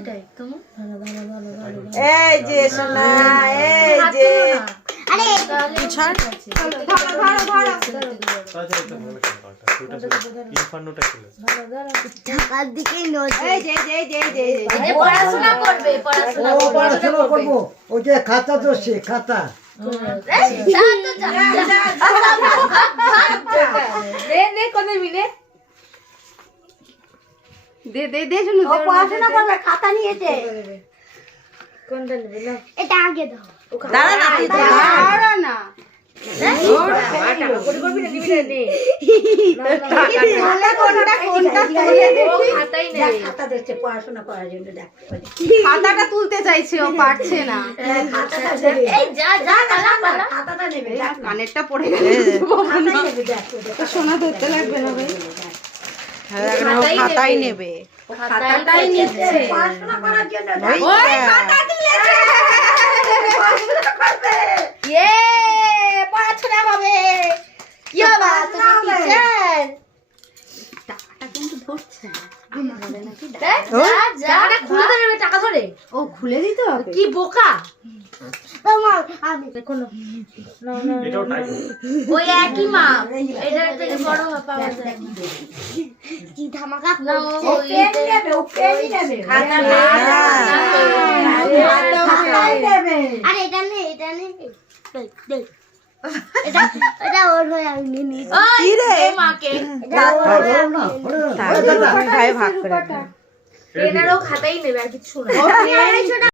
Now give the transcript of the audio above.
সেটাই তুমি এই যে সোনা, এই যে আরে ছাড় ইনফার্নোটা ছিল ঢাকার দিকেই নজর এই যে যে যে যে যে পড়াশোনা করবে পড়াশোনা করবো। ওই যে খাতা তো সে খাতা পড়াশোনা করবে খাতা নিয়েছে এটা আগে দাও দাঁড়া না তুই দাঁড়া না খাতাটা তুলতে চাইছে, ও পারছে না। কানেরটা পড়ে গেছে, সোনা ধরতে লাগবে না ভাই। খাতাই নেবে, খাতাটাই নিচ্ছে। পড়াশোনা হবে কি হবে টাকাটা কিন্তু ধরছে টাকা ধরে ও খুলে দিতে হবে। কি বোকা আমি এটাও টাইট ওই একই মা এটা থেকে বড় পাওয়া যায় কি ধামাকা আরে এটা নে এটা নে এটা ওর হয়ে আমি নিয়ে কি রে মাকে ভাগ করে এনারও খাতাই নেবে আর কিছু না